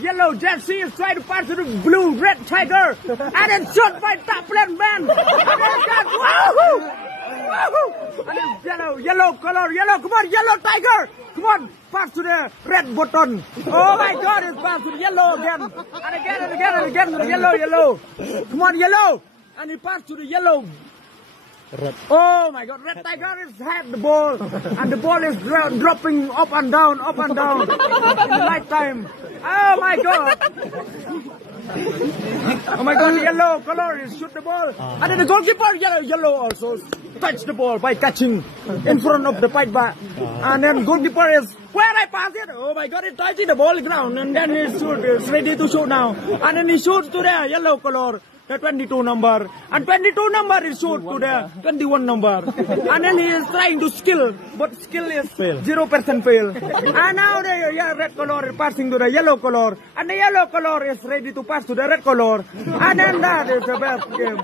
yellow jersey is trying to pass to the blue, red tiger, and then shot by top left man. And then that, woohoo! Woohoo! And then yellow color, come on, yellow tiger, come on, pass to the red button. Oh my God, it's pass to the yellow again, and again to the yellow. Come on, yellow, and he passed to the yellow. Red. Oh my God, red tiger has had the ball, and the ball is dropping up and down in the night time. Oh my God. Oh my God, yellow color is shoot the ball. And then the goalkeeper, yellow also touch the ball by catching in front of the pipe bar. And then goalkeeper is, where I pass it? Oh my God, he touching the ball ground, and then he shoot, is ready to shoot now. And then he shoots to the yellow color. The 22 number, and 22 number is shoot to the 21 number, and then he is trying to skill, but skill is 0% fail. And now the red color is passing to the yellow color, and the yellow color is ready to pass to the red color, and then that is the best game.